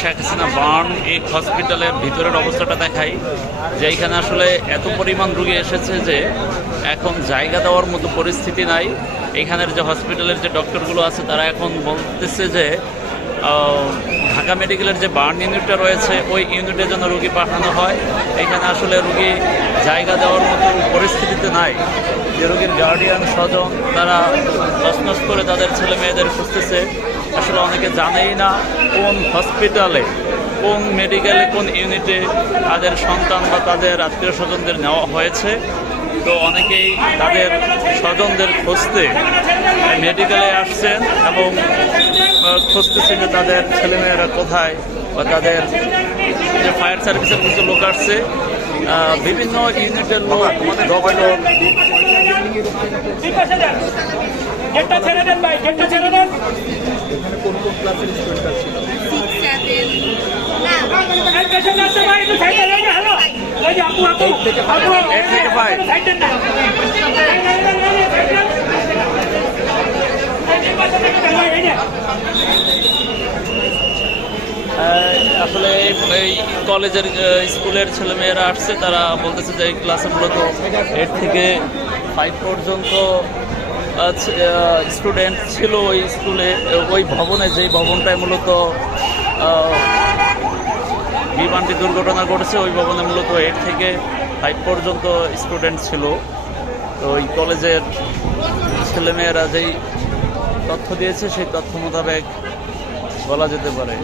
Sheikh Hasina burn এক হসপিটালের ভিতরের অবস্থাটা দেখাই যে এইখানে আসলে এত পরিমাণ রুগী এসেছে যে এখন জায়গা দেওয়ার মতো পরিস্থিতি নাই। এখানের যে হসপিটালের যে ডক্টরগুলো আছে, তারা এখন বলতেছে যে ঢাকা মেডিকেলের যে বার্ন ইউনিটটা রয়েছে, ওই ইউনিটে যেন রুগী পাঠানো হয়। এখানে আসলে রুগী জায়গা দেওয়ার মতো পরিস্থিতিতে নাই। যে রুগীর গার্ডিয়ান স্বজন, তারা তসনস করে তাদের ছেলে মেয়েদের খুঁজতেছে। আসলে অনেকে জানেই না কোন হসপিটালে কোন মেডিকেলে কোন ইউনিটে তাদের সন্তান বা তাদের আত্মীয় স্বজনদের নেওয়া হয়েছে। তো অনেকেই তাদের স্বজনদের খুঁজতে মেডিকেলে আসছেন এবং খুঁজতেছেন যে তাদের ছেলেমেয়েরা কোথায় বা তাদের যে ফায়ার সার্ভিসের কিছু লোক আসছে। বিভিন্ন ইউনিটের লোক লোক সাইডে না আহ, আসলে এই কলেজের স্কুলের ছেলেমেয়েরা আসছে তারা বলতেছে যে এই ক্লাসে মূলত এইট থেকে ফাইভ পর্যন্ত স্টুডেন্ট ছিল ওই স্কুলে ওই ভবনে, যেই ভবনটায় মূলত বিমানটি দুর্ঘটনা ঘটেছে, ওই ভবনে মূলত এইট থেকে ফাইভ পর্যন্ত স্টুডেন্ট ছিল। তো ওই কলেজের ছেলেমেয়েরা যেই তথ্য দিয়েছে, সেই তথ্য মোতাবেক বলা যেতে পারে।